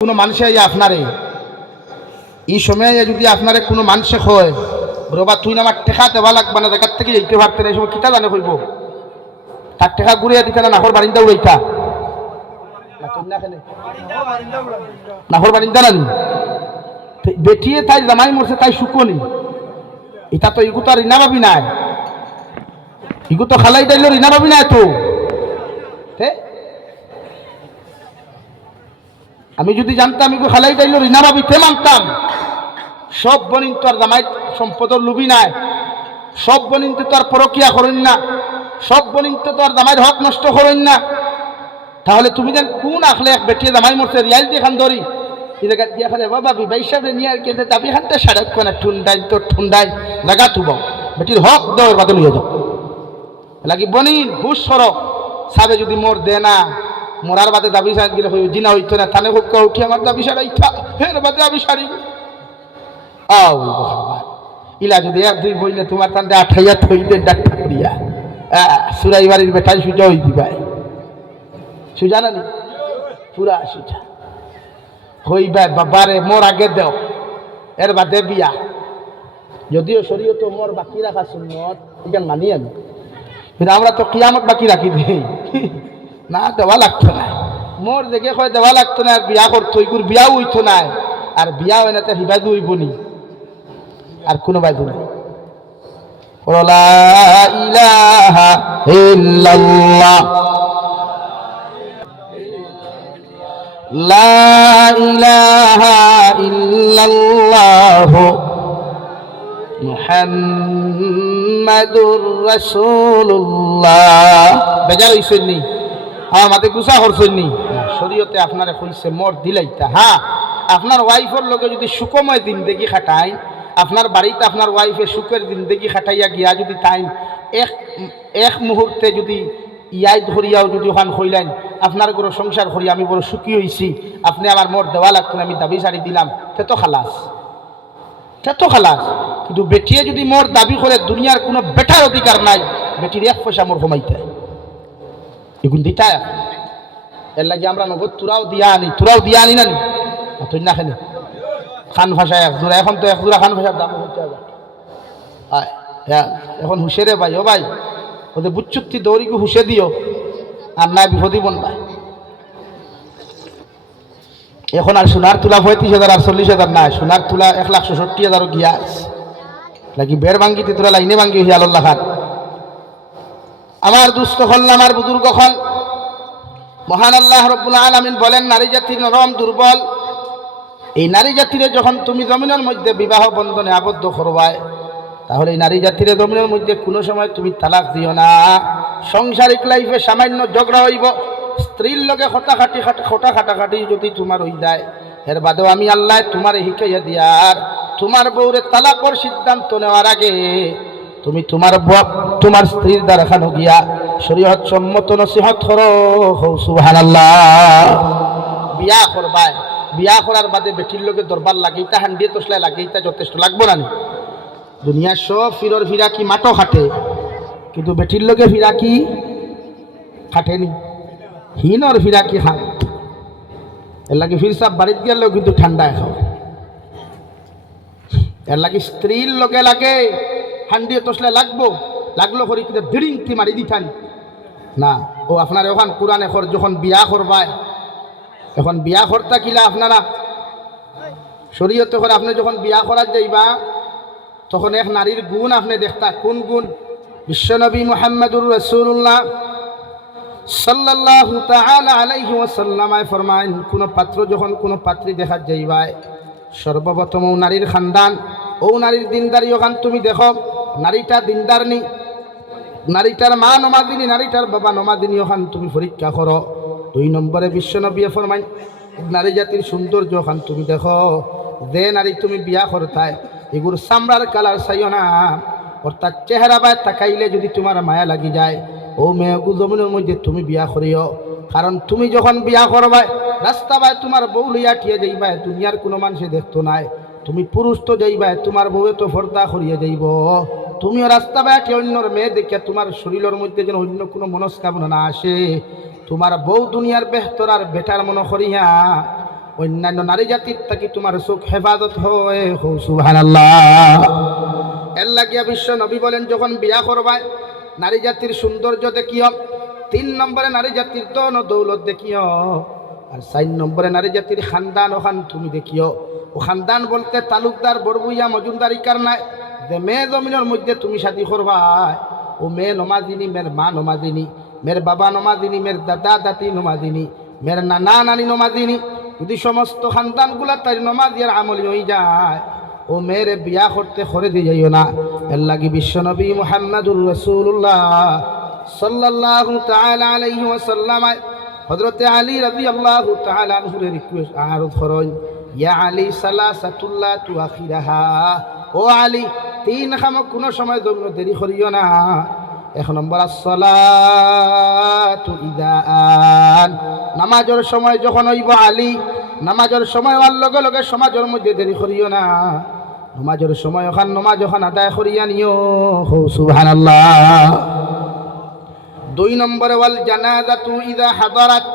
কোনো মানুষে আপনারে এই সময় যদি আপনারে কোনো মানুষে হয় বাবা তুই না আমার টেকা দেওয়া লাগবে না জায়গার থেকে যেতে পারতে না এই সময় কিতা জানে হইব তার টেকা ঘুরিয়ে দিতে না নাহর বারিন্দা উড়াইতা নাহর বারিন্দা নানি বেটিয়ে তাই জামাই মরছে তাই শুকনি এটা তো ইগু তো আর রিনা ভাবি নাই ইগু তো খালাই দাইল রিনা ভাবি নাই তো আমি যদি জানতাম ইগু খালাই দাইল রিনা ভাবিতে মানতাম সব বনিন তো আর জামাই সম্পদর লুবি নাই সব বনিন তো আর পরকিয়া করেন না সব বনিন তো আর জামাইয়ের হক নষ্ট করেন না তাহলে তুমি যেন কোন আখলে এক বেটিয়ে জামাই মরছে রিয়াল দিয়ে খান ধরি জায়গা দিয়া খালে বাবা বিবাহ সাহেব নিয়ে আর কেটে দাবি খানতে সাড়ক না ঠুন্ডাই তো ঠুন্ডাই জায়গা তুব বেটির হক দেওয়ার বাদল হয়ে যাও লাগি বনিন হুশ সরক সাবে যদি মোর দে না মোরার বাদে দাবি সাহেব গেলে জিনা হইতো না থানে হোক উঠি আমার দাবি সারাইতা ফের বাদে আমি সারিব ইলা যদি এক দুই বইলে তোমার তান্ডে আঠাইয়া থইলে ডাক্তার করিয়া সুরাই বাড়ির বেটাই সুজা হই দিবাই সুজা না নি পুরা সুজা হইবা বাবারে মোর আগে দেও এর বাদে বিয়া যদিও শরীয়ত মোর বাকি রাখা সুন্নত এখান মানি আমি কিন্তু আমরা তো কিয়ামত বাকি রাখি দিই না দেওয়া লাগতো না মোর দেখে কয় দেওয়া লাগতো না আর বিয়া করতো ইগুর বিয়াও হইতো না আর বিয়া হয় না তো হিবাদু হইব নি আর কোনো বাইদু নাই লা ইলাহা ইল্লাল্লাহ লা ইলাহা ইল্লাল্লাহ মুহাম্মাদুর রাসূলুল্লাহ বেজার হইছেন নি আমাদের গুছা করছেন নি শরীয়তে আপনারে কইছে মোর দিলাইতা হ্যাঁ আপনার ওয়াইফের লগে যদি সুখময় দিন দেখি খাটাই আপনার বাড়িতে আপনার ওয়াইফে সুখের দিন দেখি খাটাইয়া গিয়া যদি টাইম এক মুহূর্তে যদি ইয়াই ধরিয়াও যদি ওখান হইলেন আপনার কোনো সংসার করি আমি বড় সুখী হয়েছি আপনি আমার মোর দেওয়া লাগতো না আমি দাবি সারি দিলাম সে তো খালাস কিন্তু বেটিয়ে যদি মোর দাবি করে দুনিয়ার কোনো বেটার অধিকার নাই বেটির এক পয়সা মোর কমাইতে এগুন দিতা এর লাগে আমরা নগদ তোরাও দিয়া আনি না তুই না খেলে খান ভাষায় এক জোড়া এখন তো এক জোড়া খান ভাষার দাম হচ্ছে এখন হুসেরে ভাই ও ভাই ওদের বুচ্চুক্তি দৌড়িকে হুসে দিও আর না বিপদী বন ভাই এখন আর সোনার তুলা 35,000 আর 40,000 নাই সোনার তুলা 1,67,000 গিয়া লাগি বের ভাঙ্গিতে তোরা লাইনে ভাঙ্গি হইয়া আল্লাহ খান আমার দুস্থ হল আমার বুজুর্গ হল মহান আল্লাহ রব্বুল আলামিন বলেন নারী জাতির নরম দুর্বল এই নারী জাতিরে যখন তুমি জমিনের মধ্যে বিবাহ বন্ধনে আবদ্ধ করবায় তাহলে এই নারী জাতিরে জমিনের মধ্যে কোনো সময় তুমি তালাক দিও না সাংসারিক লাইফে সামান্য ঝগড়া হইব স্ত্রীর লগে খোটা খাটাখাটি যদি তোমার হই যায় এর বাদেও আমি আল্লাহ তোমার শিখাইয়া দিয়ার তোমার বউরে তালাকর সিদ্ধান্ত নেওয়ার আগে তুমি তোমার স্ত্রীর দ্বারা খানো গিয়া শরীয়ত সম্মত নসিহত করো সুবহানাল্লাহ বিয়া করবায় বিয়া করার বাদে বেটির লোকে দরবার লাগেইতা হান্ডিয়ে তোসলায় লাগেইতা যথেষ্ট লাগবো না দুনিয়ার সব ফিরর ফিরা কি মাটো খাটে কিন্তু বেটির লোকে ফিরা কি খাটেনি হিনর ফিরা কি খান এর লাগে ফির সব বাড়িতে গেলেও কিন্তু ঠান্ডায় খাও এর লাগে স্ত্রীর লোকে লাগে হান্ডিয়ে তোসলায় লাগলো করি কিন্তু বিড়িংটি মারি দিঠান না ও আপনার ওখান কোরআন এখন যখন বিয়া করবায় এখন বিয়া করতা কিলা আপনারা শরীয়ত করে আপনি যখন বিয়া করার যাইবা তখন এক নারীর গুণ আপনি দেখতা কোন গুণ বিশ্বনবী মুহাম্মদুর রাসূলুল্লাহ সাল্লাল্লাহু তাআলা আলাইহি ওয়াসাল্লাম ফরমায়েন কোন পাত্র যখন কোন পাত্রী দেখার যাইবায় সর্বপ্রথম ও নারীর খানদান ও নারীর দিনদারি ওখান তুমি দেখো নারীটা দিনদার নি নারীটার মা নমাদিনী নারীটার বাবা নমাদিনী ওখান তুমি পরীক্ষা করো 2 নম্বরে বিশ্বনবী ফরমায় নারী জাতির সৌন্দর্য ওখান তুমি দেখো যে নারী তুমি বিয়া করতায় এগুর চামড়ার কালার চাইও না অর্থাৎ চেহারা বায় তাকাইলে যদি তোমার মায়া লাগি যায় ও মেয়েগু জমিনের মধ্যে তুমি বিয়া করিও কারণ তুমি যখন বিয়া করবায় রাস্তা বায় তোমার বউ লইয়া ঠিয়ে যাইবায় দুনিয়ার কোনো মানুষে দেখতো নাই তুমি পুরুষ তো যাইবায় তোমার বউয়ে তো ফর্দা করিয়ে যাইব তুমিও রাস্তা বায় ঠিয়ে অন্যর মেয়ে দেখিয়া তোমার শরীরের মধ্যে যেন অন্য কোনো মনস্কামনা না আসে তোমার বউ দুনিয়ার বেহতর আর বেটার মনে করিয়া অন্যান্য নারী জাতির থাকি তোমার চোখ হেফাজত হয়। সুবহানাল্লাহ। এর লাগিয়া বিশ্ব নবী বলেন, যখন বিয়া করবায় নারী জাতির সৌন্দর্য দেখিও, 3 নম্বরে নারী জাতির ধন ও দৌলত দেখিও, আর 4 নম্বরে নারী জাতির খানদান ওখান তুমি দেখিও। ও খানদান বলতে তালুকদার, বড়বুইয়া, মজুমদারি কার নাই, যে মেয়ে জমিনের মধ্যে তুমি শাদি করবায় ও মেয়ে নমাজিনী, মেয়ের মা নমাজিনী, মেয়ের বাবা নমাজিনী, মেয়ের দাদা দাদি নমাজিনী, মেয়ের নানা নানি নমাজিনী। যদি সমস্ত খানদানগুলা তার নমাজিয়ার আমলি হয়ে যায়, ও মেয়ের বিয়া করতে করে দিয়ে যাইও না। এর লাগি বিশ্বনবী মুহাম্মদুর রাসূলুল্লাহ সাল্লাল্লাহু তাআলা আলাইহি ওয়াসাল্লাম হযরতে আলী রাদিয়াল্লাহু তাআলা আনহুর রিকোয়েস্ট আরজ করেন, ইয়া আলী সালাসাতুল্লাহ তুআখিরাহা, ও আলী 3 খাম কোনো সময় দেরি করিও না। 1 নম্বর আসসালাতু ইযা আন, নামাজের সময় যখন হইব আলী, নামাজের সময় হওয়ার লগে লগে সমাজের মধ্যে দেরি করিও না। নামাজের সময় ওখান নামাজ ওখান আদায় করিয়া নিও। সুবহানাল্লাহ। 2 নম্বরে ওয়াল জানাজাতু ইযা হাদারাত,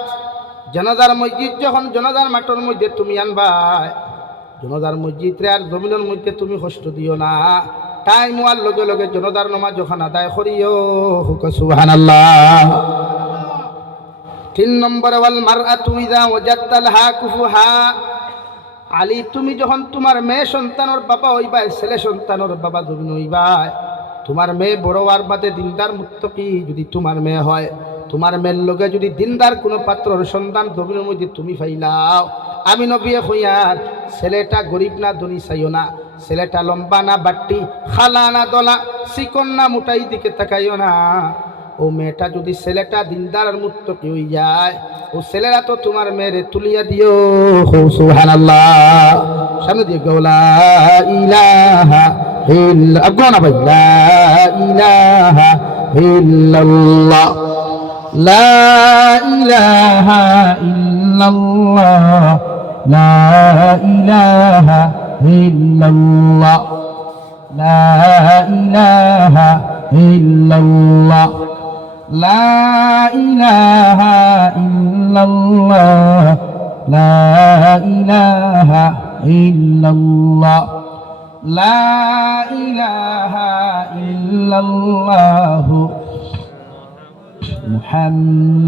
জানাজার মসজিদ যখন জানাজার মাঠের মধ্যে তুমি আনবা, জানাজার মসজিদে আর জমিনের মধ্যে তুমি কষ্ট দিও না। টাইম হওয়ার লগে লগে জানাজার নামাজ ওখান আদায় করিও। সুবহানাল্লাহ। 3 নম্বরে ওয়াল মারআতু ইযা ওয়াজাতালহা কুফুহা, আলী তুমি যখন তোমার মেয়ে সন্তানের বাবা হইবা, ছেলে সন্তানের বাবা তুমি হইবা, তোমার মেয়ে বড় হওয়ার বাদে দিনদার মুত্তাকি যদি তোমার মেয়ে হয়, তোমার মেয়ের লগে যদি দিনদার কোনো পাত্রর সন্তান জমিনের মধ্যে তুমি পাইলাও, আমি নবী হইয়ার ছেলেটা গরিব না ধনী চাইও না, ছেলেটা লম্বা না বাট্টি, খালা না দলা, চিকন না মোটাই দিকে তাকাইও না। ও মেয়েটা যদি ছেলেটা দিনদার আর মুত্তাকি হয়ে যায়, ও ছেলেরা তো তোমার মেয়েরে তুলিয়া দিও। সুবহানাল্লাহ। সামনে দিয়ে গৌলা ইলাহা ইল্লা, আগুনা ভাই, লা ইলাহা ইল্লাল্লাহ, লা ইলাহা ইল্লাল্লাহ, লা ইলাহা ইল্লাল্লাহ, লা ইলাহা ইল্লাল্লাহ, লা ইলাহা ইল্লাল্লাহ, লা ইলাহা ইল্লাল্লাহ, লা ইলাহা ইল্লাল্লাহ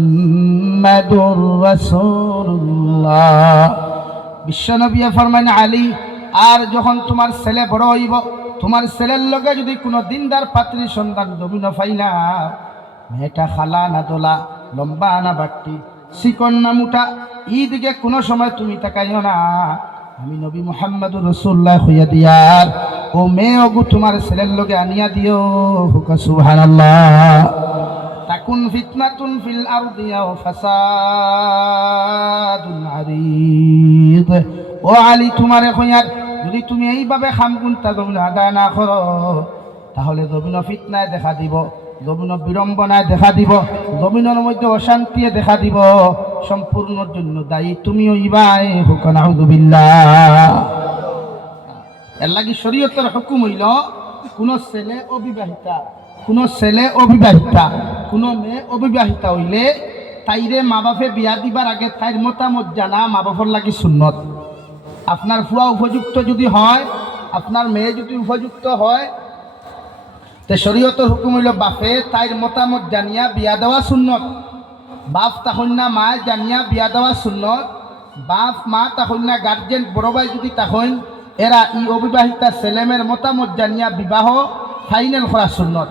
মুহাম্মাদুর রাসূলুল্লাহ। বিশ্বনবী ফরমান, আলী আর যখন তোমার ছেলে বড় হইব, তোমার ছেলের লগে যদি কোনো দিনদার পাত্রী সন্তান জমি না পাইলা, মেয়েটা খালা না দোলা, লম্বা না বাট্টি, চিকন না মুটা, দিকে কোনো সময় তুমি তাকাইও না। আমি নবী মুহাম্মদুর রাসূলুল্লাহ হইয়া দিয়ার ও মেয়ে ওগু তোমার ছেলের লগে আনিয়া দিও। সুবহানাল্লাহ। তাকুন ফিতনাতুন ফিল আরদি আও ফাসাদুন আরিদ, ও আলী তোমারে কইয়ার যদি তুমি এইভাবে খামগুনটা জমিন আদায় না করো, তাহলে জমিন ফিতনায় দেখা দিব, জমিন বিড়ম্বনায় দেখা দিব, জমিনের মধ্যে অশান্তি দেখা দিব। সম্পূর্ণ জন্য দায়ী তুমি হইবাই। নাউযুবিল্লাহ। এর লাগি শরীয়তের হুকুম হইল, কোন ছেলে অবিবাহিতা, কোন ছেলে অবিবাহিতা, কোন মেয়ে অবিবাহিতা হইলে তাইরে মা বাপে বিয়া দিবার আগে তাইর মতামত জানা মা বাপর লাগি সুন্নত। আপনার ফুয়া উপযুক্ত যদি হয়, আপনার মেয়ে যদি উপযুক্ত হয়, তে শরীয়তের হুকুম হইল বাপে তাইর মতামত জানিয়া বিয়া দেওয়া সুন্নত। বাপ তখন না মা জানিয়া বিয়া দেওয়া সুন্নত। বাপ মা তখন না গার্জেন বড় ভাই যদি তখন এরা ই অবিবাহিতা ছেলেমের মতামত জানিয়া বিবাহ ফাইনাল করা সুন্নত।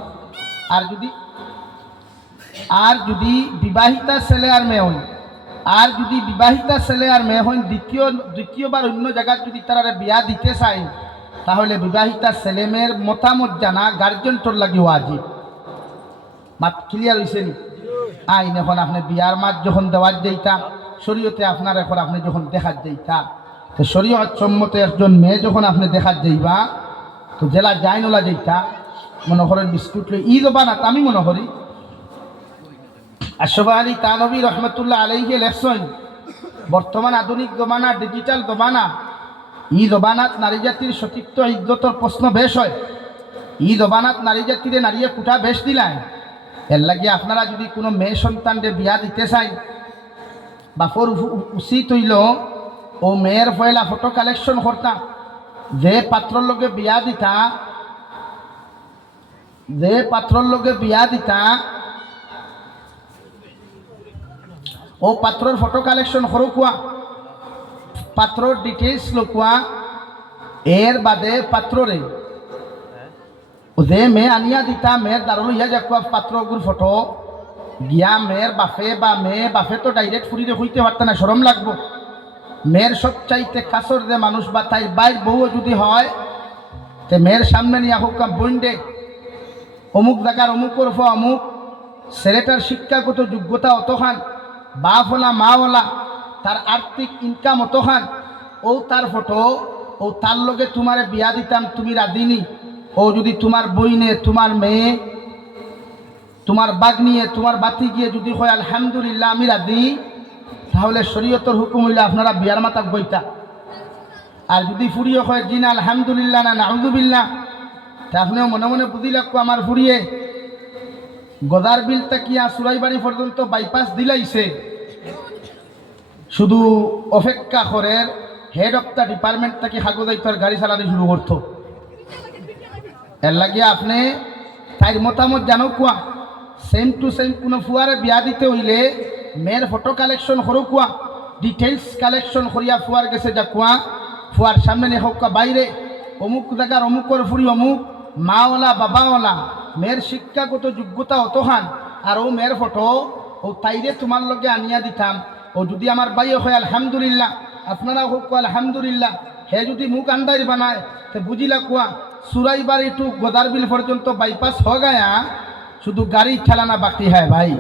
আর যদি বিবাহিতা ছেলে আর মেয়ে হন, আর যদি বিবাহিতা ছেলে আর মেয়ে হন দ্বিতীয়বার অন্য জায়গায় যদি তারা বিয়া দিতে চায়, তাহলে বিবাহিতা ছেলে মেয়ের মতামত জানা গার্জেন্টর লাগি ওয়াজিব। মাত ক্লিয়ার হয়েছে নি? আইন এখন আপনি বিয়ার মাত যখন দেওয়ার যাইতা, শরীয়তে আপনার এখন আপনি যখন দেখার যাইতা, তো শরীয়ত সম্মত একজন মেয়ে যখন আপনি দেখার যাইবা, তো জেলা যাই নলা যাইতা, মনে করেন বিস্কুট লই ঈদ বানাত, আমি মনে করি আশরাফ আলী তানভী রহমতুল্লাহ আলাইহি লেখছেন, বর্তমান আধুনিক জমানা, ডিজিটাল জমানা, ই জবানাত নারী জাতির সতীত্ব ইজ্জতর প্রশ্ন বেশ হয়। ই জবানাত নারী জাতিরে নারীয়ে কুঠা বেশ দিলায়। এর লাগিয়ে আপনারা যদি কোনো মেয়ে সন্তানকে বিয়া দিতে চাই, বাপর উচিত হইল ও মেয়ের পয়লা ফটো কালেকশন করতা, যে পাত্রর লগে বিয়া দিতা, যে পাত্রর লগে বিয়া দিতা ও পাত্রর ফটো কালেকশন করো কুয়া, পাত্রর ডিটেলস লোকুয়া, এর বাদে পাত্ররে যে মেয়ে আনিয়া দিতা মেয়ের দারুল ইয়া যাকুয়া পাত্রগুর ফটো গিয়া মেয়ের বাফে বা মেয়ে বাফে তো ডাইরেক্ট ফুরিরে হইতে পারত না, শরম লাগবো। মেয়ের সবচাইতে কাছর যে মানুষ বা তাই বাইর বউ যদি হয় তে মেয়ের সামনে নিয়ে হোক বইন্ডে অমুক জায়গার অমুক করফ অমুক ছেলেটার শিক্ষাগত যোগ্যতা অতখান, বাপওয়ালা মাওয়ালা, তার আর্থিক ইনকাম অতখান, ও তার ফটো, ও তার লগে তোমারে বিয়া দিতাম তুমি রাদিনী, ও যদি তোমার বইনে তোমার মেয়ে তোমার বাগনিয়ে তোমার বাতি গিয়ে যদি হয় আলহামদুলিল্লাহ আমি রাদি, তাহলে শরীয়তের হুকুম হইলে আপনারা বিয়ার মাতা বইতা। আর যদি ফুরিয়ে হয় জিন আলহামদুলিল্লাহ না নাউযুবিল্লাহ, তা আপনিও মনে মনে বুঝি লাগবো আমার ফুরিয়ে গদার বিল তাকিয়া সুরাইবাড়ি পর্যন্ত বাইপাস দিলাইছে, শুধু অপেক্ষা করে হেড অফ দ্য ডিপার্টমেন্ট থেকে কাগজাইতার গাড়ি চালানো শুরু করতো। এর লাগিয়ে আপনি তাইর মতামত জানো কুয়া, সেম টু সেম কোনো ফুয়ারে বিয়া দিতে হইলে মেয়ের ফটো কালেকশন করো কুয়া, ডিটেলস কালেকশন করিয়া ফুয়ার গেছে যা কুয়া, ফুয়ার সামনে নিয়ে হোক বাইরে অমুক জায়গার অমুকর ফুরি অমুক মাওয়ালা বাবাওয়ালা, মেয়ের শিক্ষাগত যোগ্যতা অতহান, আর ও মেয়ের ফটো ও তাইরে তোমার লগে আনিয়া দিতাম, ও যদি আমার বাইয়ে হয় আলহামদুলিল্লাহ, আপনারা হোক আলহামদুলিল্লাহ, হে যদি মুখ আন্দাই বানায় তো বুঝিলা কুয়া সুরাইবাড়ি টু গোদারবিল পর্যন্ত বাইপাস হ গায়া, শুধু গাড়ি চালানা বাকি হয় ভাই,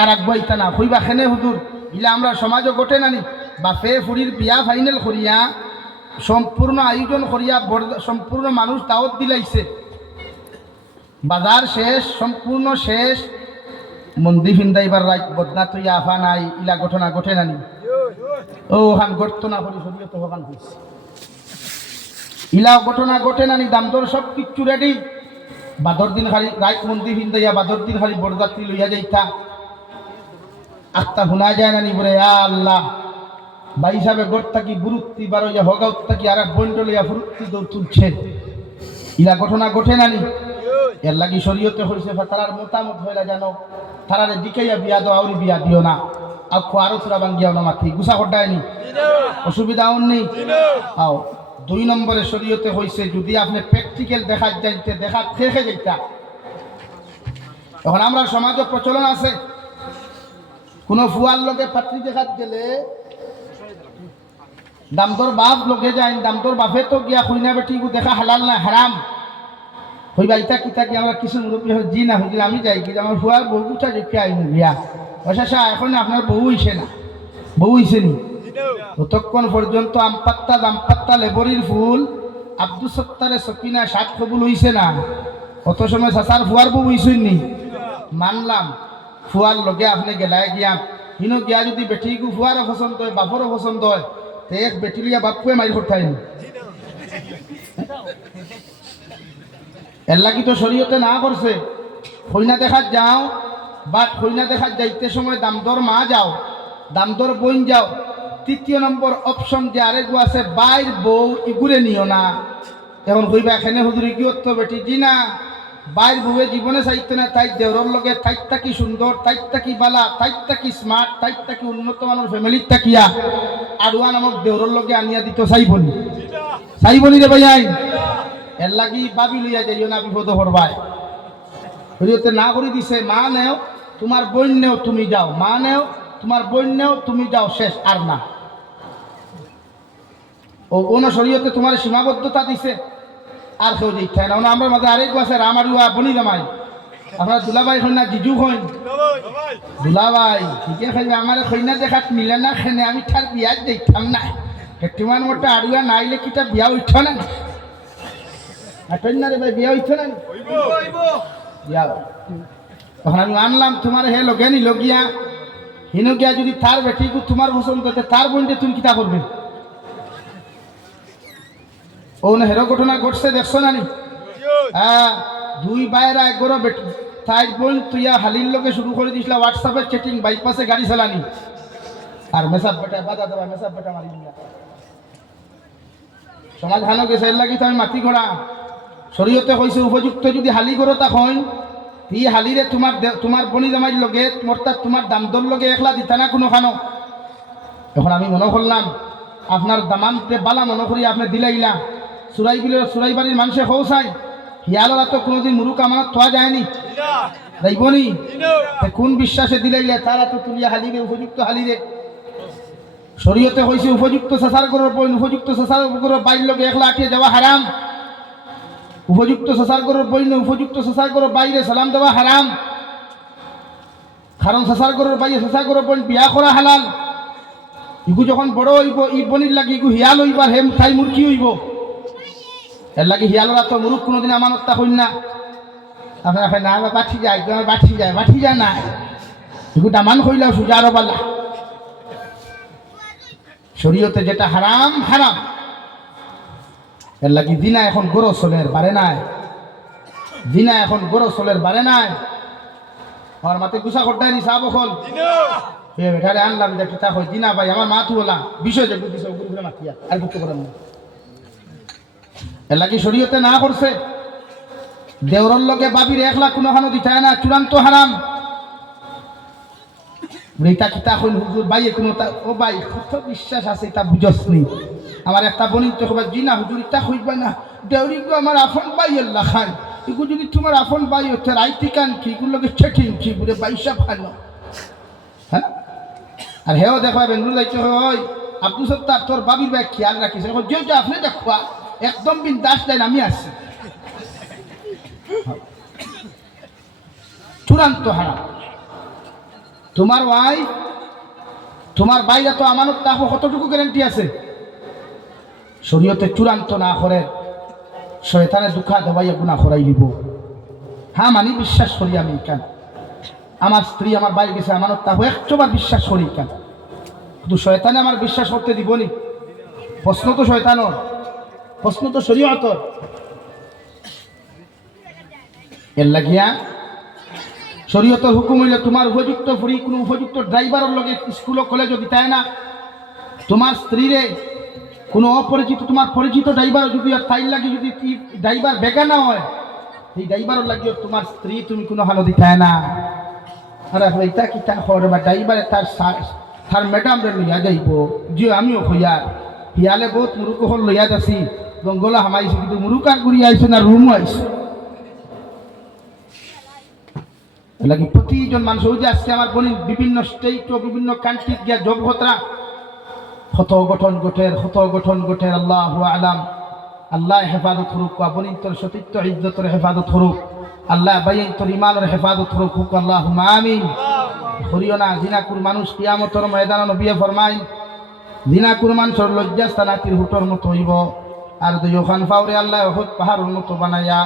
আর রাখবো ইতা না হইবা খেনে হুজুর ইলা আমরা সমাজও গোটে নানি, বাপে ফুরির বিয়া ফাইনাল করিয়া সম্পূর্ণ আয়োজন করিয়া সম্পূর্ণ মানুষ দাওয়াত দিলাইছে, বাজার শেষ সম্পূর্ণ শেষ, মন্দি ফিন্দাইবার রাত বদনা তুইয়া আফা নাই, ইলা ঘটনা ঘটে নানি, ও হান ঘটতো না করি শরীয়ত হকান হইছে, ইলা ঘটনা ঘটে নানি, দাম দর সব কিচ্ছু রেডি, বাদর দিন খালি রাত মন্দি ফিন্দাইয়া বাদর দিন খালি বরযাত্রী লইয়া যাইতা, আত্মা ভুনা যায় নানি বলে আল্লাহ ভাই হিসাবে গোট থাকি বুরুত্তি বারো ইয়া হগাউত থাকি আর এক বন্ড লইয়া ফুরুত্তি দৌড় তুলছে, ইলা ঘটনা ঘটে নানি। এর লাগি শরীয়তে হয়েছে তারার মতামত হইলা জানো, তারারে দিকেইয়া বিয়া দাও আউরি বিয়া দিও না, আখো আরো তোরা ভাঙ্গিয়াও না মাথি গুছা হড্ডায়নি, অসুবিধা হননি আও। 2 নম্বরে শরীয়তে হয়েছে যদি আপনি প্র্যাকটিক্যাল দেখা যাইতে দেখা দেখে যাইতা, তখন আমরা সমাজে প্রচলন আছে কোনো ফুয়ার লোকে পাত্রী দেখাত গেলে দামদর বাপ লোকে যায়, দামদর বাপে তো গিয়া খুইনা বেটি দেখা হালাল না হারাম হইবা, ইতা কিতা কি আমরা কিছু মুরব্বী হয় জি না হইলে আমি যাই কি আমার ফুয়ার বহুটা দেখে আইনি বিয়া অশাশা, এখন আপনার বউ হইছে না, বউ হইছে নি ততক্ষণ পর্যন্ত আমপাত্তা দামপাত্তা লেবরির ফুল আব্দুল সত্তারে সকিনা 7 কবুল হইছে না, কত সময় চাচার ফুয়ার বউ হইছেন নি, মানলাম ফুয়ার লগে আপনি গেলায় গিয়া হিনো গিয়া যদি বেটি গু ফুয়ারও পছন্দ হয় বাপরও পছন্দ হয় তে এক বেটি লিয়া বাপুয়ে মারি করতাইনি, এর লাগি তো শরীয়তে না করছে খৈনা দেখাত যাও, বাট খৈনা দেখাত যাইতে সময় দামদর মা যাও, দামদর বোন যাও, 3 নম্বর অপশন যে আরেকগু আছে বাইর বউ ইগুরে নিও না, এখন কইবা এখানে হুজুর ইগুত বেটি জি না, বাইর বউয়ে জীবনে চাইতে না, তাই দেওরর লগে তাইতা কি সুন্দর, তাইতা কি বালা, তাইতা কি স্মার্ট, তাইতা কি উন্নত মানের ফ্যামিলির তাকিয়া আরুয়া নামক দেওরর লগে আনিয়া দিত চাইবনি, চাইবনি রে ভাই আইন। এর লাগি বাবি লইয়া যাইও না, বিপদ হরবায় শরীয়তে না করে দিছে, মা নেও তোমার বোন নেও তুমি যাও, মা নেও তোমার বোন নেও তুমি যাও, শেষ আর না। ও কোন শরীয়তে তোমার সীমাবদ্ধতা দিছে আর কেউ যাইতে না। আমার মাঝে আরেক আছে রামারুয়া বনি জামাই, আপনার দুলাভাই হন না জিজু হন, দুলাভাই ঠিকে খাইবে আমার খৈনা দেখাত মিলে না খেনে আমি তার বিয়া দেখতাম না, একটিমান মোটা আড়ুয়া নাইলে কিটা বিয়া উঠছ না, না রে ভাই বিয়া হইছ না, তখন আমি আনলাম তোমার হে লগে নি লগিয়া হিনো গিয়া যদি তার বেটি তোমার পছন্দ করতে তার বোনকে তুমি কিতা করবে, ও না হেরো ঘটনা ঘটছে দেখছো না নি, হ্যাঁ 2 বাইরা 11 বেটি তাই বোন তুইয়া হালির লগে শুরু করে দিছিলা হোয়াটসঅ্যাপে চ্যাটিং, বাইপাসে গাড়ি চালানি, আর মেসাব বেটা বাধা দেওয়া মেসাব বেটা মারি দিয়া সমাজ হানো গেছে এর লাগি তো আমি মাতি ঘোড়া শরীয়তে কইছে উপযুক্ত যদি হালি করো তা হয় এই হালিরে তোমার বনি জামাইর লগে মোরতার তোমার দামদর লগে একলা দিতা না কোনো খানো এখন আমি মনে করলাম আপনার দামানকে বালা মনে করি আপনি দিলাইলা সুরাই বাড়ির মানুষে হৌসাই হিয়ালরা তো কোনোদিন মুরুক আমানত থোয়া যায়নি যাইবনি কোন বিশ্বাসে দিলাইলা তারা তো তুলিয়া হালিরে উপযুক্ত হালিরে শরীয়তে হয়েছে উপযুক্ত সাসার করার পর উপযুক্ত সাসার করার বাইর লগে একলা আটিয়ে যাওয়া হারাম উপযুক্ত সাসার করার বইন উপযুক্ত সাসার করার বাইরে সালাম দেওয়া হারাম কারণ সাসার করার বাইরে সাসার করার বইন বিয়া করা হালাল ইগু যখন বড় হইব ই বনির লাগি ইগু হিয়াল হইবার হেম খাই মুরকি হইব এর লাগি হিয়ালরা তো মুরুখ কোনোদিন আমানতটা হইন না আপনার না বাঠি যায় না ইগু দামান হইলাও সুজারো বালা শরীয়তে যেটা হারাম হারাম এর লাগি দিনা এখন গরো চলের বারে নাই দিনা এখন গরো চলের বারে নাই আমার মাতে গুছা করতে নি সাব হল বেটারে আনলাম যে কিতা হয় দিনা ভাই আমার মাথু হলা বিষয় যে বুঝিস ওগুলো ঘুরে মাতিয়া আর করতে পারেন না এর লাগি শরীয়তে না করছে দেওরর লগে বাবির 1 লাখ কোনোখানো দিতায় না চূড়ান্ত হারাম রেতা কিতা হইল হুজুর ভাই কোনো ও ভাই কত বিশ্বাস আছে তা বুঝসনি আমার একটা বনিত কবা জি না হুজুর ইটা হইবা না দেউরি গো আমার আপন ভাই আল্লাহ খান ইগু যদি তোমার আপন ভাই হতে রাইতি কান কি গুলোকে চেটিং কি বুঝে বাইসা ভালো হ্যাঁ আর হেও দেখবা বেঙ্গুলো যাইতে হয় আব্দুল সত্তার তোর বাবির ভাই খেয়াল রাখিস যে আপনি দেখবা একদম বিন্দাস দেন আমি আসছি চূড়ান্ত হারাম তোমার ভাই তোমার বাইরা তো আমানত তাহলে কতটুকু গ্যারান্টি আছে শরীয়তে চূড়ান্ত না করে শয়তানে দুঃখা দেওয়াইয়া গুনাহ করাই দিব হ্যাঁ মানি বিশ্বাস করি আমি কেন আমার স্ত্রী আমার ভাই গেছে আমানত তাহলে 100 বার বিশ্বাস করি কেন কিন্তু শয়তানে আমার বিশ্বাস করতে দিবনি প্রশ্ন তো শয়তানর প্রশ্ন তো শরীয়তর এর লাগিয়া শরীয়তের হুকুম হইলে তোমার উপযুক্ত ফ্রি কোনো উপযুক্ত ড্রাইভারের লগে স্কুল কলেজও দিতায় না তোমার স্ত্রীরে কোনো অপরিচিত তোমার পরিচিত ড্রাইভার যদি আর তাই লাগে যদি ড্রাইভার বেগা না হয় এই ড্রাইভারের লাগিও তোমার স্ত্রী তুমি কোনো হালো দিতায় না আর এইটা কিতা হর বা ড্রাইভারে তার ম্যাডামরে লইয়া যাইব যে আমিও হইয়ার হিয়ালে বহুত মুরুক হল লইয়া যাচ্ছি জঙ্গলা হামাইছে কিন্তু মুরুকার ঘুরি আইছে না রুমও আইছে লাগি প্রতিজন মানুষ ওই যে আজকে আমার বলি বিভিন্ন স্টেট ও বিভিন্ন কান্ট্রি গিয়া জব হতরা কত গঠন গোটের আল্লাহ আলাম আল্লাহ হেফাজত হরুক বনিন তোর সতীত্ব ইজ্জতের হেফাজত হরুক আল্লাহ বাইন তোর ইমানের হেফাজত হরুক হুক আল্লাহ আমিন হরিয়না দিনাকুর মানুষ কিয়ামতর ময়দান নবিয়ে ফরমাই দিনাকুর মানুষের লজ্জাস্থানাতির হুটর মতো হইব আর দুই ওখান ফাউরে আল্লাহ অহদ পাহাড়ের মতো বানাইয়া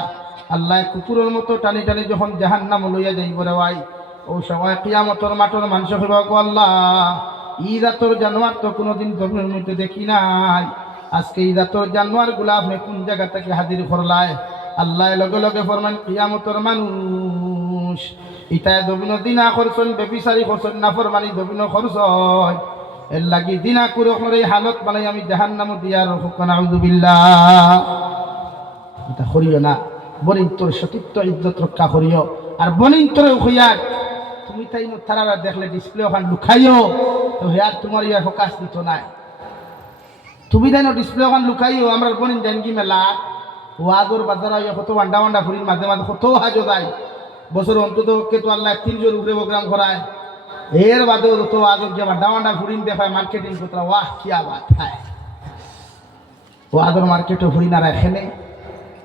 আল্লাহ কুকুরের মতো টানি টানি যখন জাহান্নাম লইয়া যাইব রে ভাই ও সময় কিয়ামতর মাঠের মানুষ হইব আল্লাহ ঈদাতর জানোয়ার তো কোনোদিন জমির মধ্যে দেখি নাই আজকে ঈদাতর জানোয়ার গুলা আপনি কোন জায়গা থেকে হাজির করলায় আল্লাহ লগে লগে ফরমান কিয়ামতর মানুষ ইটায় দবিন দিনা খরচন বেবিচারি খরচন না ফরমানি দবিন খরচ এর লাগি দিনা করে এই হালত বানাই আমি জাহান্নাম দিয়ার নাউযুবিল্লাহ এটা করিও না বনিন তোর সতীত্ব ইজ্জত রক্ষা করিও আর বনিন তোর হইয়ার তুমি তাই তারা দেখলে ডিসপ্লে ওখান লুকাইও তো হেয়ার তোমার ইয়ার ফোকাস দিত নাই তুমি তাই ডিসপ্লে ওখান লুকাইও আমরা বনিন জান কি মেলা ওয়াদর বাজার কত বান্ডা ফুরির মাঝে মাঝে কত হাজো যায় বছর অন্তত কে তো আল্লাহ 3 উপরে প্রোগ্রাম করায় এর বাদেও তো আজব যে বান্ডা ফুরিন দেখায় মার্কেটিং করতে ওয়াহ কি আবাদ হয় ওয়াদর মার্কেটও ফুরি না রাখেনে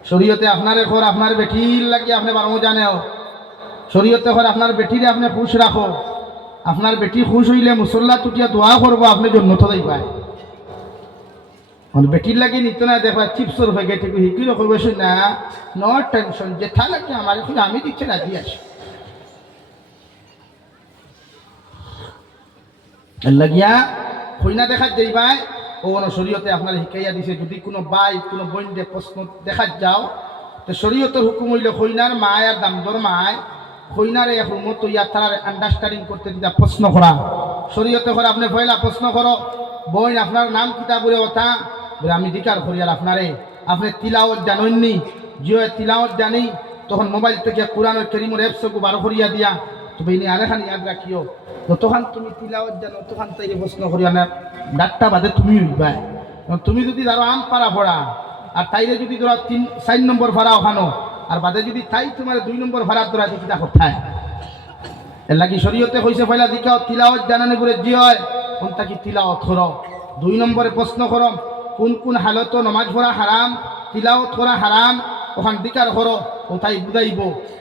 শরীয়তে আপনারে ঘর আপনার বেটির লাগে আপনি বারো জানেও শরীয়তে ঘর আপনার বেটিরে আপনি খুশ রাখো আপনার বেটি খুশ হইলে মুসল্লা তুটিয়া দোয়া করবো আপনি জন্য তো দেই পায় বেটির লাগে নিত না দেখবা চিপসর হয়ে গেছে হিকিরও করবে না নো টেনশন যেথা লাগে আমার আমি দিচ্ছে রাজি আসি লাগিয়া হইনা দেখা যাইবাই ও শরীয়তে আপনার শিকাইয়া দিছে যদি কোনো বাই কোনো বইনদের প্রশ্ন দেখা যাও তো শরীয়তের হুকুম হইলে হইনার মায় আর দামদর মায় হইনারে এক রুমত ইয়া তার আন্ডারস্ট্যান্ডিং করতে দিতা প্রশ্ন করা শরীয়তে করে আপনি পয়লা প্রশ্ন করো বই আপনার নাম কিতা বলে ওটা বলে আমি জিকার করি আর আপনারে আপনি তিলাওয়াত জানেননি জিও তিলাওয়াত জানি তখন মোবাইল থেকে কোরআনের কারীমের এফসকে বার করিয়া দিয়া তুমি ইনি আরেখানি ইয়াদ রাখিও তখন তুমি তিলাওয়াত জানো তখন তাই প্রশ্ন করিয়া না ডাক্তার বাদে তুমি হইবা তুমি যদি ধরো আম পাড়া পড়া আর তাইরে যদি ধরো 4 নম্বর ভাড়া ওখানো আর বাদে যদি তাই তোমার 2 নম্বর ভাড়া ধরা কিতা কোথায় এর লাগি শরীয়তে কইছে পয়লা দিকাও তিলাওয়াত জানানে করে জি হয় কোনটা কি তিলাওয়াত করো 2 নম্বরে প্রশ্ন করো কোন কোন হালত নামাজ পড়া হারাম তিলাওয়াত করা হারাম ওখান দিকার করো ও তাই বুঝাইব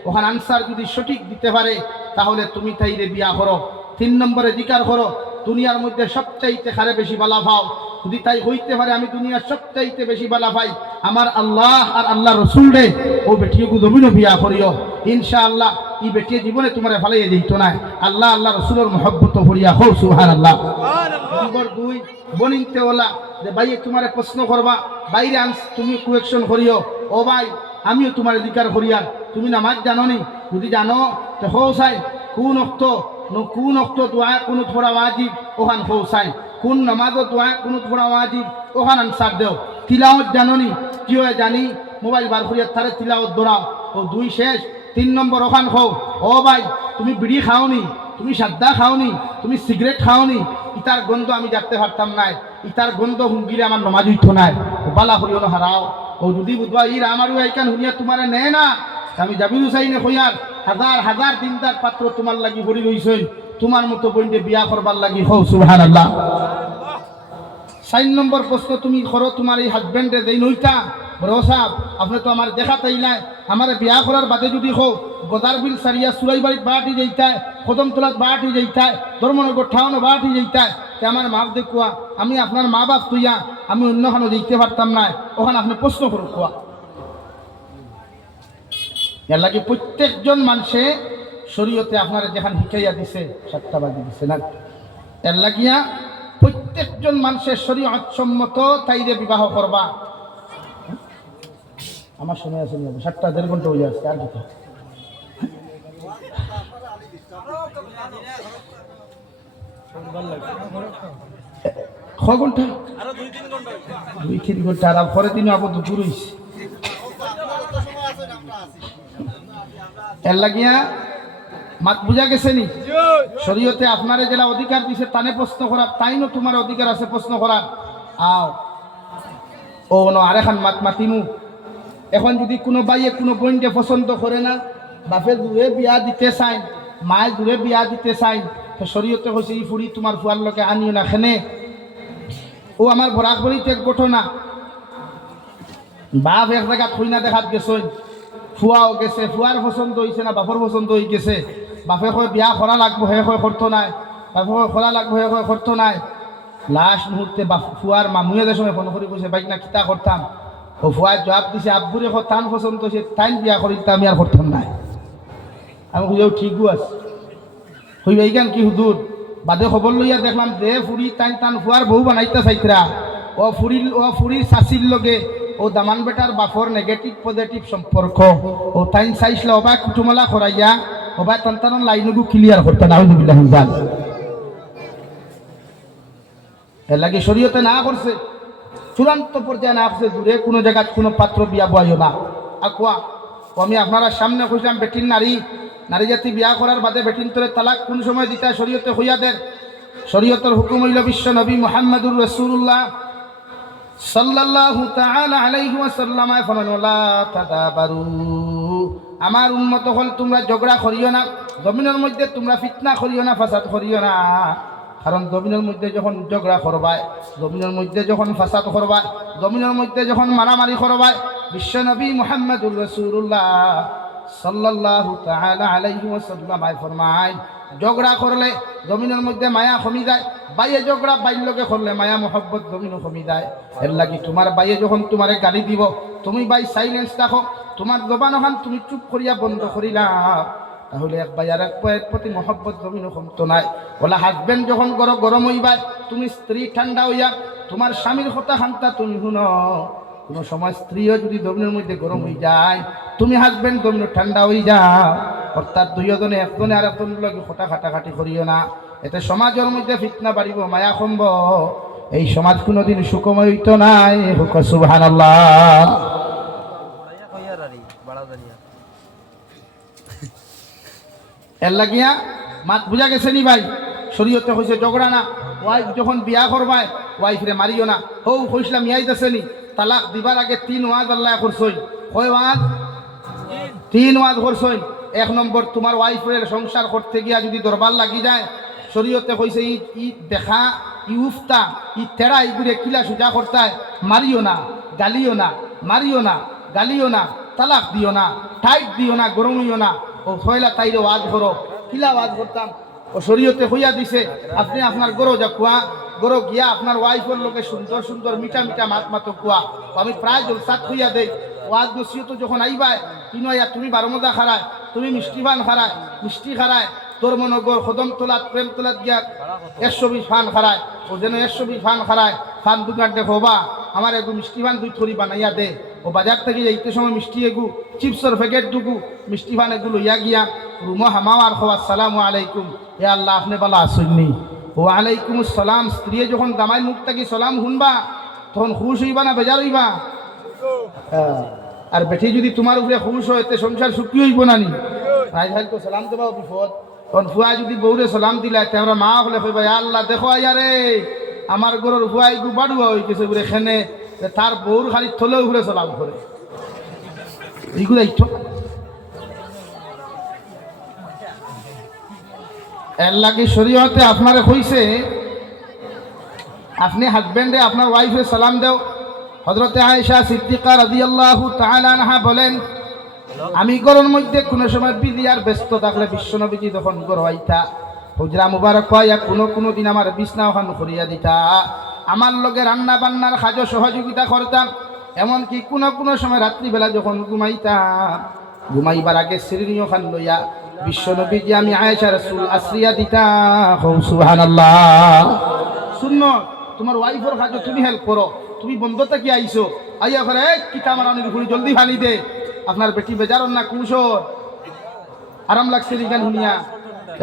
ওখান আনসার যদি সঠিক দিতে পারে তাহলে তুমি তাইরে বিয়া করো 3 নম্বরে জিকার করো দুনিয়ার মধ্যে সবচাইতে খারে বেশি বালা পাও যদি তাই হইতে পারে আমি দুনিয়ার সবচাইতে বেশি বালা পাই আমার আল্লাহ আর আল্লাহ রসুল রে ও বেটিকে জমিনও বিয়া করিও ইনশাআল্লাহ এই বেটিয়ে জীবনে তোমার ফালাইয়া দিত না আল্লাহ আল্লাহ রসুলের মহব্বত ভরিয়া হো সুবহানাল্লাহ। নম্বর 2 বনিতে ওলা যে ভাই তোমারে প্রশ্ন করবা বাইরে আনস তুমি কুয়েকশন করিও ও ভাই আমিও তোমার জিকার করিয়ার তুমি নামাজ জানো নি যদি জানো তো হো চাই কোন অক্ত দোয়া কোন থোড়া ওয়াজিব ওখান হো চাই কোন নামাজও দোয়া কোন থোড়া ওয়াজিব ওখান আনসার দেও তিলাওয়াত জানো নি কিও জানি মোবাইল বার করিয়া তারে তিলাওয়াত দৌড়াও ও 2 শেষ 3 নম্বর ওখান হো ও ভাই তুমি বিড়ি খাওনি তুমি সাদ্দা খাওনি তুমি সিগারেট খাওনি ইতার গন্ধ আমি জানতে পারতাম নাই ইতার গন্ধ হুঙ্গিলে আমার নমাজ হইতো নাই ও বালা করিও হারাও ও যদি বুধবা ইর আমারও এইখান হুনিয়া তোমারে নেয় না আমি যাবিরু চাইনে হইয়ার হাজার হাজার দিনদার পাত্র তোমার লাগি ভরি রইছই তোমার মতো বইতে বিয়া করবার লাগি হো সুবহানাল্লাহ। 4 নম্বর প্রশ্ন তুমি করো তোমার এই হাজবেন্ডে দেই নইতা বড় সাহেব আপনি তো আমার দেখা তাই নাই আমার বিয়া করার বাদে যদি হোক গদার বিল সারিয়া সুরাইবাড়ির বাটি যাইতায় কদমতলাত বাটি যাইতায় ধর্মনগর ঠাউন বাটি যাইতায় তে আমার মাপ দেখুয়া আমি আপনার মা বাপ তুইয়া আমি অন্যখানে যাইতে পারতাম না ওখানে আপনি প্রশ্ন করো কোয়া এর লাগে প্রত্যেকজন মানুষে শরীয়তে আপনারা যেখানে শিখাইয়া দিছে 7টা বাজি দিছে না এর লাগিয়া প্রত্যেকজন মানুষের শরীয়ত সম্মত তাইরে বিবাহ করবা আমার সময় আছে 7টা 1.5 ঘন্টা হয়ে যাচ্ছে আর কি ঘন্টা আরো 2-3 ঘন্টা আর পরে দিন আবার দুপুর হইছে এর লাগিয়া মাত বুঝা গেছে নি শরীয়তে আপনারে যেটা অধিকার দিছে তানে প্রশ্ন করার তাইনো তোমার অধিকার আছে প্রশ্ন করার আও ও ন আরেখান মাত মাতিমু এখন যদি কোনো বাইয়ে কোনো বোনকে পছন্দ করে না বাপে দূরে বিয়া দিতে চাই মায়ে দূরে বিয়া দিতে চাই তো শরীয়তে হয়েছে এই ফুড়ি তোমার ফুয়ার লোকে আনিও না খেনে ও আমার ভরাক ভরিতে এক ঘটনা বাপ এক জায়গা থই না দেখাত গেছই ফুয়াও গেছে ফুয়ার পছন্দ হয়েছে না বাপর পছন্দ হয়ে গেছে বাপে কয় বিয়া করা লাগবো হে কয় করতো নাই বাপে কয় করা লাগবো হে কয় করতো নাই লাস্ট মুহূর্তে ফুয়ার মামুয়েদের সময় ফোন করে কইছে বাইক না কিতা করতাম ও ফুয়ার জবাব দিছে আব্বুরে তান পছন্দ হয়েছে তাই বিয়া করি আমি আর করতাম নাই আমি খুঁজেও ঠিকও আছে হইবা এইখান কি হুদুর বাদে খবর লইয়া দেখলাম যে ফুড়ি তাই টান ফুয়ার বউ বানাইতে চাইতরা ও ফুড়ির শাশির লগে ও দামান বেটার বাপর নেগেটিভ পজিটিভ সম্পর্ক ও তাই চাইছিল অবাক কুটুমলা করাইয়া অবাক টান লাইনগু ক্লিয়ার করতে না হইবিল্লাহ জান এর লাগে শরীয়তে না করছে চূড়ান্ত পর্যায়ে না করছে দূরে কোনো জায়গায় কোনো পাত্র বিয়া বইও না আকুয়া আমি আপনারা সামনে কইলাম বেটির নারী জাতি বিয়া করার বাদে বেটিন তোরে তালাক কোন সময় দিতা শরীয়তে হইয়া দেন শরীয়তের হুকুম হইল বিশ্ব নবী মুহাম্মদুর রাসূলুল্লাহ সাল্লাল্লাহু তাআলা আলাইহি ওয়াসাল্লাম ফরমানলা তাদাবারু আমার উম্মত হল তোমরা ঝগড়া করিও না জমিনের মধ্যে তোমরা ফিতনা করিও না ফাসাদ করিও না কারণ জমিনের মধ্যে যখন ঝগড়া করবায় জমিনের মধ্যে যখন ফাসাদ করবায় জমিনের মধ্যে যখন মারামারি করবায় বিশ্ব নবী মুহাম্মদুর রাসূলুল্লাহ সাল্লাল্লাহু তাআলা আলাইহি ওয়াসাল্লাম ফরমায় ঝগড়া করলে জমিনের মধ্যে মায়া কমি যায় বাইয়ে ঝগড়া বাইর লোকে করলে মায়া মোহব্বত জমিনও কমি যায় এর লাগি তোমার বাইয়ে যখন তোমারে গালি দিব তুমি বাই সাইলেন্স রাখো তোমার জবান ওখান তুমি চুপ করিয়া বন্ধ করিলা তাহলে এক ভাই আর এক ভাইয়ের প্রতি মহব্বত জমিনও কমতো নাই ওলা হাজবেন্ড যখন গরম হইবায় তুমি স্ত্রী ঠান্ডা হইয়া তোমার স্বামীর কথা খান্তা তুমি শুনো কোনো সময় স্ত্রীও যদি জমিনের মধ্যে গরম হয়ে যায় তুমি হাজবেন্ড জমিন ঠান্ডা হয়ে যাও অর্থাৎ দুইজনে একজনে আর একজনের লগে খোটা খাটাখাটি করিও না এতে সমাজের মধ্যে ফিতনা বাড়িব, মায়া কমব, এই সমাজ কোনোদিন সুখময় হইত নাই। হুক সুবহানাল্লাহ। এর লাগিয়া মাত বুঝা গেছে নি ভাই? শরীয়তে হয়েছে ঝগড়া না, ওয়াইফ যখন বিয়া করবায় ওয়াইফরে মারিও না। হৌ কইসলাম ইয়াইতেছে নি তালাক দিবার আগে 3 ওয়াজ আল্লাহ করছই। কয় ওয়াজ? 3 ওয়াজ করছই। 1 নম্বর, তোমার ওয়াইফের সংসার করতে গিয়া যদি দরবার লাগি যায়, শরীয়তে কইছে ই দেখা, ই উফতা, ই তেরা, ইগুরে কিলা সুজা করতায়, মারিও না, গালিও না, মারিও না, গালিও না, তালাক দিও না, টাইট দিও না, গরম হইও না। ও ফয়লা তাইরে ওয়াজ করো। কিলা ওয়াজ করতাম? ও শরীয়তে হইয়া দিছে আপনি আপনার গরো যা কুয়া, গরো গিয়া আপনার ওয়াইফের লোকে সুন্দর সুন্দর মিঠা মিঠা মাত মাতো কুয়া। আমি প্রায় জলসাত হইয়া দেই, ওয়াজ নসিহত যখন আইবায় কিনয়া তুমি বারমদা খারায়, তুমি মিষ্টি পান খারায়, মিষ্টি খারায়, ধর্মনগর কদম তোলাত প্রেম তোলাত গিয়া 120 ফান খারায়। ও যেন 120 ফান খারায়, ফান দোকান দেখো বা আমার এগু মিষ্টি পান 2 থরি বানাইয়া দে। ও বাজার থেকে যাইতে সময় মিষ্টি এগু, চিপসের প্যাকেট দুগু, মিষ্টি পান এগুলো ইয়া গিয়া রুমো হামাওয়ার খো আসসালামু আলাইকুম, হে আল্লাহ আপনি বলা আসুননি। ও আলাইকুম আসসালাম। স্ত্রী যখন দামাই মুখ থাকি সালাম শুনবা তখন খুশ হইবা না বেজার হইবা? আর বেঠি যদি তোমার উপরে খুশ হয় তে সংসার সুখী হইব না নি? ভাই ভাই তো সালাম দেবা বিপদ। তখন ফুয়া যদি বউরে সালাম দিলা তে আমরা মা হলে কইবা আল্লাহ দেখো আয়ারে আমার গরুর ফুয়াই গু বাড়ুয়া হয়ে গেছে বলে খেনে, তার বউর খালি থলে উপরে সালাম করে। এইগুলো এর লাগে শরীয়তে আপনারে কইছে আপনি হাজবেন্ডে আপনার ওয়াইফে সালাম দেও। হযরতে আয়েশা সিদ্দিকা রাদিয়াল্লাহু তাআলা আনহা বলেন, আমি ঘরের মধ্যে কোনো সময় বিজি আর ব্যস্ত থাকলে বিশ্বনবীজি যখন ঘর হইতা হুজরা মুবারক হইয়া কোনো দিন আমার বিছনা ওখান করিয়া দিতা, আমার লগে রান্না বান্নার কাজ সহযোগিতা করতাম। এমনকি কোনো সময় রাত্রিবেলা যখন ঘুমাইতাম, ঘুমাইবার আগে শ্রেণী ওখান লইয়া বিশ্বনবীজি আমি আয়েশা রাসূল আশ্রিয়া দিতা। সুবহানাল্লাহ। শুনো, তোমার ওয়াইফের কাজ তুমি হেল্প করো। তুমি বন্ধতে কি আইছো, আইয়া করে কিতা মারানির ঘুরি জলদি ফানি দে। আপনার বেটি বেজারন না কুশর আরাম লাগছে গান শুনিয়া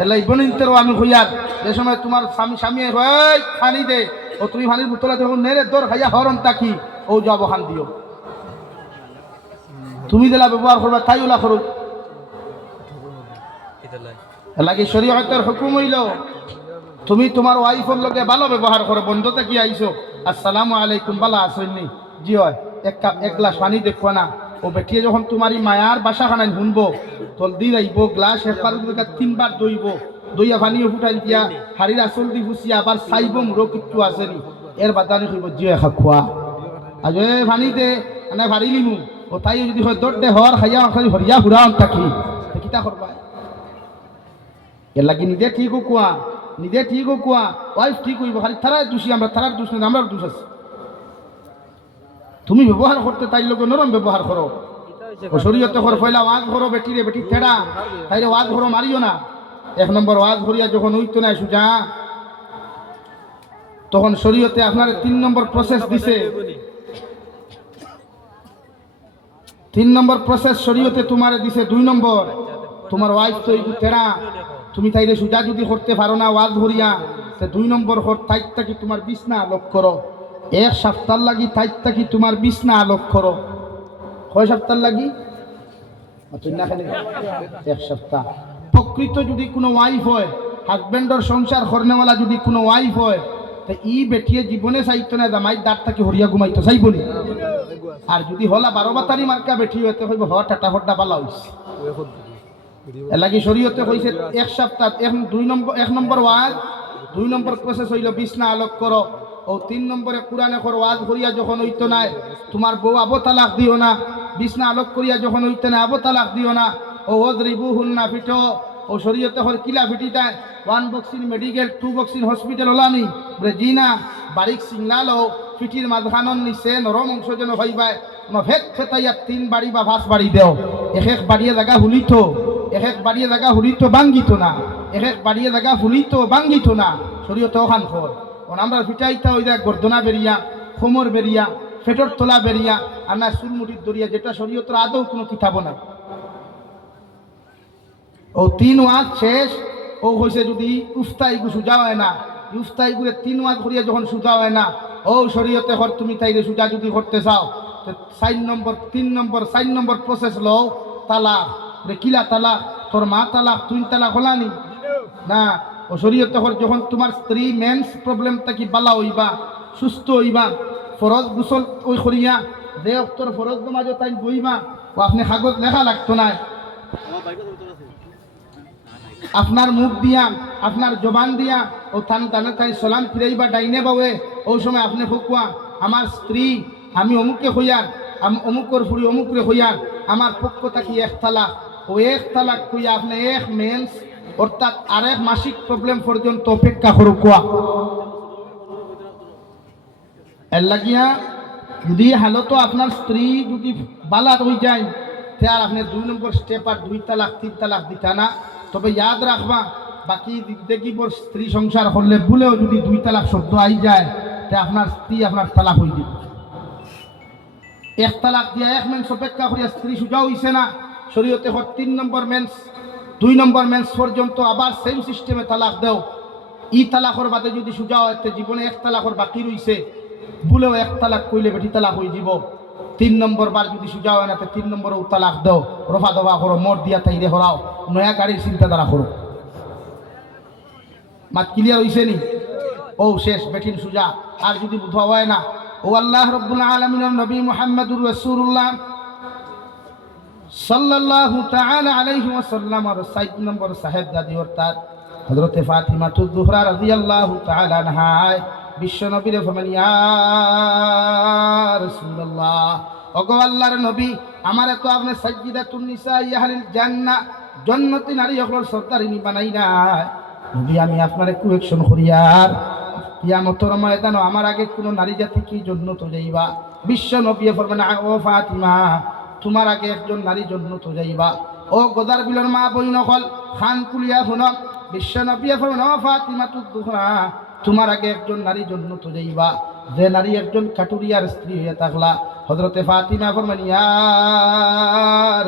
এলাই বনিতেরও আমি হইয়ার যে সময় তোমার স্বামী ফানি দে, ও তুমি ফানির বোতলা যখন নেড়ে দর খাইয়া হরন তাকি ও যাব খান দিও। তুমি যেলা ব্যবহার করবা তাই ওলা করো। লাগে শরীয়তের হুকুম হইল তুমি তোমার ওয়াইফের লগে ভালো ব্যবহার করো। বন্ধতে কি আইছো, আসসালামু আলাইকুম, বালা আসেননি? জি হয়। এক গ্লাস পানি দেখবো না। ও বেটিয়ে যখন তোমার মায়ার বাসা খানায় শুনবো জলদি আইব, গ্লাস একবার 3বার দইব, দইয়া পানিও ফুটাই দিয়া হাড়ির আসল দি ফুসিয়া আবার চাইব মোরও কিচ্ছু আসেনি। এর বাদানি কইব জি এখা খোয়া আজ এ পানিতে মানে ভারি লিমু। ও তাই যদি হয় দৌড় দে হর খাইয়া খালি হরিয়া হুরাম থাকি কিতা করবা? এর লাগি নিজে ঠিক কোয়া, নিজে ঠিক কোয়া, ওয়াইফ ঠিক হইব। খালি তারার দোষী, আমরা তারার দোষ নেই, আমরার দোষ আছে। তুমি ব্যবহার করতে তাই লোক নরম ব্যবহার করো। শরীয়তে কর পয়লা ওয়াজ করো, বেটিরে বেটি তেড়া তাইরে ওয়াজ করো, মারিও না। 1 নম্বর ওয়াজ করিয়া যখন হইতো না সুজা, তখন শরীয়তে আপনার 3 নম্বর প্রসেস দিছে। 3 নম্বর প্রসেস শরীয়তে তোমার দিছে। 2 নম্বর, তোমার ওয়াইফ তো এই তেড়া, তুমি তাইরে সুজা যদি করতে পারো না ওয়াজ করিয়া, 2 নম্বর হর তাইটা কি তোমার বিছনা আলোক করো। 1 সপ্তাহ লাগি তাইটা কি তোমার বিছনা আলোক করো। কয় সপ্তাহ লাগি? 1 সপ্তাহ। প্রকৃত যদি কোনো ওয়াইফ হয়, হাজবেন্ডর সংসার করনেওয়ালা যদি কোনো ওয়াইফ হয়, তো ই বেঠিয়ে জীবনে চাইতো না জামাই দাঁত থাকি হরিয়া ঘুমাইতো, চাইব নি? আর যদি হলা 12 বাতারি মার্কা বেঠি হইতে হইব হ টাটা হড্ডা পালা হইছে। এলাকি শরীয়তে কইছে 1 সপ্তাহ। 1 নম্বর ওয়াজ, 2 নম্বর প্রসেস হইল বিছনা আলোক করো। ও 3 নম্বরে কোরআনে কর ওয়াজ করিয়া যখন হইতো না তোমার বউ আবো তালাক দিও না। বিছনা আলোক করিয়া যখন হইতো না আবো তালাক দিও না। ও ওযরিবুহুন্না ফিটো। ও শরীয়তে কর কিলা ফিটিতায় 1 বক্সিন মেডিকেল 2 বক্সিন হসপিটাল হলানি বলে জি না, বারিক সিংলালো ফিটির মাঝখানন নিচে নরম অংশ যেন হইবায় ভেদ ফেতাইয়া 3 বাড়ি বা 5 বাড়ি দেও। এক বাড়িয়ে জায়গা হুলিত, এক বাড়িয়ে জায়গা হুলিত বাঙ্গিত না, এক বাড়িয়ে জায়গা হুলিত বাঙ্গিত না। শরীয়তে ওখান খর আমরা ফিটাইতা ওই দেখ গর্দনা বেরিয়া, কোমর বেরিয়া, ফেটর তোলা বেরিয়া, আর না চুলমুটির দরিয়া, যেটা শরীয়তের আদৌ কোনো কিতাব নাই। ও 3 ওয়াজ শেষ, ও হয়েছে যদি উফতাইগু সুজা হয় না, উফতাইগুলো 3 মাস করিয়া যখন সুজা হয় না, ও শরীয়তে হর তুমি তাইরে সুজা যদি করতে চাও 4 নম্বর 3 নম্বর 4 নম্বর প্রসেস লও তালাক। কিলা তালাক? তোর মা তালাক, তুই তালাক হলানি না। ও শরীয়তে হর যখন তোমার স্ত্রী মেন্স প্রবলেম থাকি বালা হইবা, সুস্থ হইবা, ফরজ গোসল ওই করিয়া যে অক্তর ফরজ নমাজও তাই বইবা, ও আপনি কাগজ লেখা লাগতো না, আপনার মুখ দিয়া আপনার জবান দিয়া ও থান টানে তাই সালাম ফিরাইবা ডাইনে বাউে। ওই সময় আপনি ফুকুয়া আমার স্ত্রী আমি অমুককে হইয়ার, আমি অমুকর ফুরি অমুকরে হইয়ার, আমার পক্ষ থাকি 1 তালাক। ও 1 তালাক হইয়া আপনি 1 মেন্স অর্থাৎ আরেক মাসিক প্রবলেম পর্যন্ত অপেক্ষা করুকুয়া। এর লাগিয়া যদি হালতো আপনার স্ত্রী যদি বালা হয়ে যায় তার আপনি 2 নম্বর স্টেপ আর 2 তালাক 3 তালাক দিতা না। তবে ইয়াদ রাখবা বাকি দেখিবর স্ত্রী সংসার করলে ভুলেও যদি 2 তালাক শব্দ আই যায় তে আপনার স্ত্রী আপনার তালাক হয়ে যাবে। 1 তালাক দিয়া 1 মেন্স অপেক্ষা করিয়া স্ত্রী সুজা হইছে না, শরীয়তে হর 3 নম্বর মেন্স 2 নম্বর মেন্স পর্যন্ত আবার সেম সিস্টেমে তালাক দেও। ই তালাকর বাদে যদি সুজা হয় জীবনে 1 তালাকর বাকি রইছে, ভুলেও 1 তালাক কইলে বেটি তালাক হয়ে যাব। 3 নম্বর বার যদি সুজা হয় না 3 নম্বরও তালাক দাও, রফা দফা করো, মোট দিয়া তাইরে হরাও, নয়া গাড়ির চিন্তাধারা করো। মাত ক্লিয়ার হইছে নি? ও শেষ বেঠিন সুজা। আর যদি বুঝা হয় না, ও আল্লাহ রাব্বুল আলামিনের নবী মুহাম্মদুর রাসূলুল্লাহ সাল্লাল্লাহু তাআলা আলাইহি ওয়াসাল্লাম আর 7 নম্বর সাহেবজাদি অর্থাৎ হযরতে ফাতিমা তুয-জোহরা রাদিয়াল্লাহু তাআলা আনহা বিশ্ব নবীরে ফরমান ইয়া রাসূলুল্লাহ, ওগো আল্লাহর নবী, আমারে তো আপনি সাইয়্যিদাতুন নিসা আহলিল জান্নাহ জান্নাতি নারী হকর সরদারিনী বানাই না। নবী আমি আপনারে কুয়েকশন করিয়ার কিয়ামতের ময়দানে আমার আগে কোন নারী জাতি কি জন্য তো যাইবা। বিশ্ব নবী ফরমান ও ফাতিমা, তোমার আগে একজন নারী জন্য তো যাইবা। ও গোদার বিলর মা বই নকল খান কুলিয়া শুনক, বিশ্ব নবী ফরমান ও ফাতিমা তুয-জোহরা, তোমার আগে একজন নারী জন্য তো যাইবা যে নারী একজন কাটুরিয়ার স্ত্রী হয়ে থাকলা। হযরতে ফাতিমা ফরমান ইয়া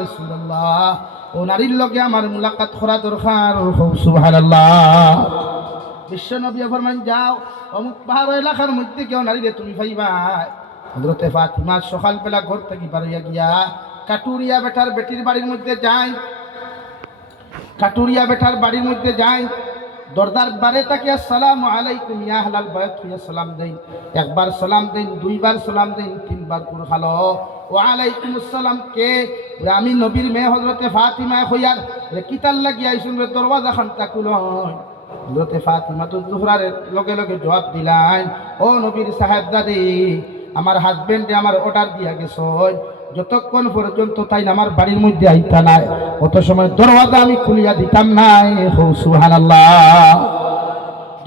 রাসূলুল্লাহ, ও নারীর লগে আমার মুলাকাত করা দরকার। সুবহানাল্লাহ। বিশ্ব নবী ফরমান যাও অমুক পাহাড় এলাকার মধ্যে কেউ নারীরে তুমি পাইবা। হযরতে ফাতিমা সকালবেলা ঘর থেকে বাড়িয়া গিয়া কাটুরিয়া বেটার বেটির বাড়ির মধ্যে যায়, কাটুরিয়া বেটার বাড়ির মধ্যে যায়, দরদার বারে তাকে আসসালামু আলাইকুম ইয়া আহলাল বাইত ইয়া সালাম দেন। একবার সালাম দেন, 2 বার সালাম দেন, 3 বার পুরো খালো ওয়া আলাইকুম আসসালাম। কে? আমি নবীর মেয়ে হযরতে ফাতিমা হইয়ার কিতাল লাগি আইছুন রে দরওয়াজা খানটা খুলো। হযরতে ফাতিমা তুয-জোহরার লগে লগে জবাব দিলেন, ও নবীর সাহেবজাদি, আমার হাজবেন্ডে আমার অর্ডার দিয়া গেছে যতক্ষণ পর্যন্ত তাই আমার বাড়ির মধ্যে আইতা নাই অত সময় দরওয়াজা আমি খুলিয়া দিতাম নাই। সুবহানাল্লাহ।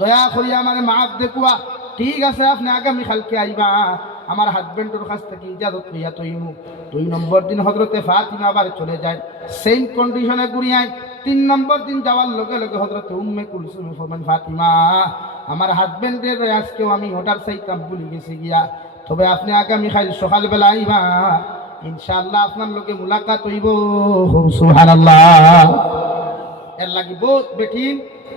দয়া করিয়া আমার মাফ দেখুয়া, ঠিক আছে আপনি আগামী কালকে আইবা, আমার হাজবেন্ডের কাছ থেকে ইজাজত লইয়া তৈমু। 2 নম্বর দিন হযরতে ফাতিমা আবার চলে যায়, সেম কন্ডিশনে ঘুরিয়ায়। 3 নম্বর দিন যাওয়ার লগে লগে হযরতে উম্মে কুলসুম ফরমান ফাতিমা, আমার হাজবেন্ডের আজকেও আমি অর্ডার চাইতাম ভুলে গেছি গিয়া, তবে আপনি আগামী কাল সকালবেলা আইবা, ইনশাআল্লাহ আপনার লগে মুলাকাত হইব। সুবহানাল্লাহ। এর লাগি বহুত বেটিন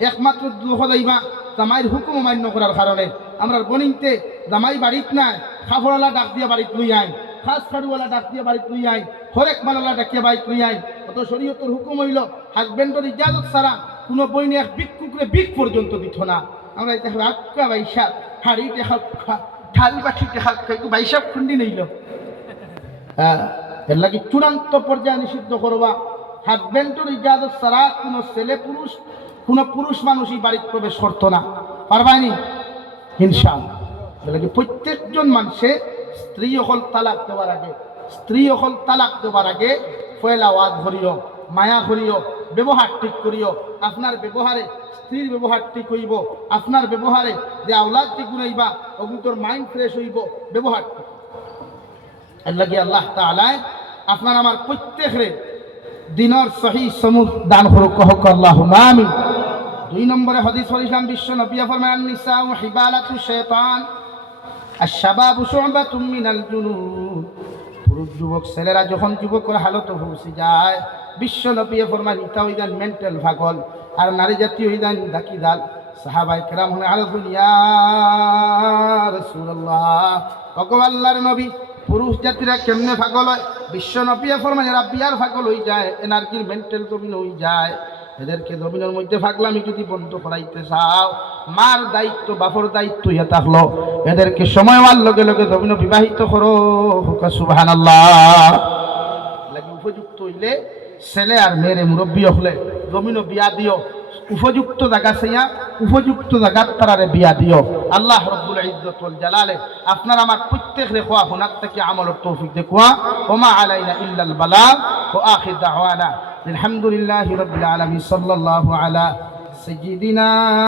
একমাত্র দুঃখ যাইবা জামাইয়ের হুকুম মান্য করার কারণে। আমরা বনিতে জামাই বাড়িত নাই, খাফড়ালা ডাক দিয়ে বাড়িত লই আইন, খাস খাড়ুওয়ালা ডাক দিয়ে বাড়িত লই আইন, হরেক মালালা ডাকিয়ে বাড়িত লই আইন। অত শরীয়তের হুকুম হইল হাজবেন্ডের ইজাজত ছাড়া কোনো বইনে এক ভিক্ষুকরে ভিক পর্যন্ত দিত না। আমরা এটা আক্কা বাইশা হাড়ি দেখা ঢাল বাঠি দেখা বাইশা খুন্ডি নিল। হ্যাঁ, এর লাগি চূড়ান্ত পর্যায়ে নিষিদ্ধ করবা হাজবেন্ডের ইজাজত ছাড়া কোনো ছেলে পুরুষ কোনো পুরুষ মানুষই বাড়িতে প্রবেশ করতো না, পারবাইনি ইনশাআল্লাহ। এর লাগি প্রত্যেকজন মানুষে স্ত্রী হল তালাক দেওয়ার আগে, স্ত্রী হল তালাক দেওয়ার আগে পয়লা ওয়াজ করিও, মায়া করিও, ব্যবহার ঠিক করিও। আপনার ব্যবহারে স্ত্রীর ব্যবহার ঠিক হইব, আপনার ব্যবহারে যে আওলাদ ঠিক গুনাইবা ওগুলোর মাইন্ড ফ্রেশ হইব, ব্যবহার ঠিক। এর লাগি আল্লাহ তাআলা আপনার আমার প্রত্যেকের দিনের সহি সমুদ দান করুক, কহক আল্লাহুম্মা আমিন। 2 নম্বরে হাদিস পড়িলাম, বিশ্ব নবী ফরমান নিসাউ হিবালাতু শাইতান আশ-শাবাবু শু'বাতুম মিনাল জুনুন। পুরুষ যুবক ছেলেরা যখন যুবকের হালত পৌঁছে যায়, বিশ্ব নবী ফরমান ইতা হইদান মেন্টাল পাগল। আর নারী জাতীয় হইদান ডাকি দাল সাহাবায়ে কেরাম হনে আরজুন ইয়া রাসূলুল্লাহ, ওগো আল্লাহর নবী, পুরুষ জাতিরা কেমনে পাগল হয়? বিশ্ব নবী ফরমায় এরা বিয়ার পাগল হয়ে যায়, এনার্জির মেন্টাল জমিন হয়ে যায়। এদেরকে জমিনের মধ্যে পাগলামি যদি বন্ধ করাইতে চাও, মার দায়িত্ব বাপর দায়িত্ব ইয়া থাকলো, এদেরকে সময় হওয়ার লগে লগে জমিন বিবাহিত করো। সুবহানাল্লাহ। লাগে উপযুক্ত হইলে ছেলে আর মেয়েরে মুরব্বী হলে জমিনও বিয়া দিও, উপযুক্ত জায়গা চাইয়া উপযুক্ত জায়গার তারারে বিয়া দিও। আল্লাহ রব্বুল ইজ্জত ওয়াল জালালে আপনার আমার প্রত্যেক রেখা হুনার থেকে আমলের তৌফিক দেখুয়া। ওমা আলাইনা ইল্লাল বালাগ ওয়া আখির দাওয়ানা আলহামদুলিল্লাহি রাব্বিল আলামিন সাল্লাল্লাহু আলা সাইয়্যিদিনা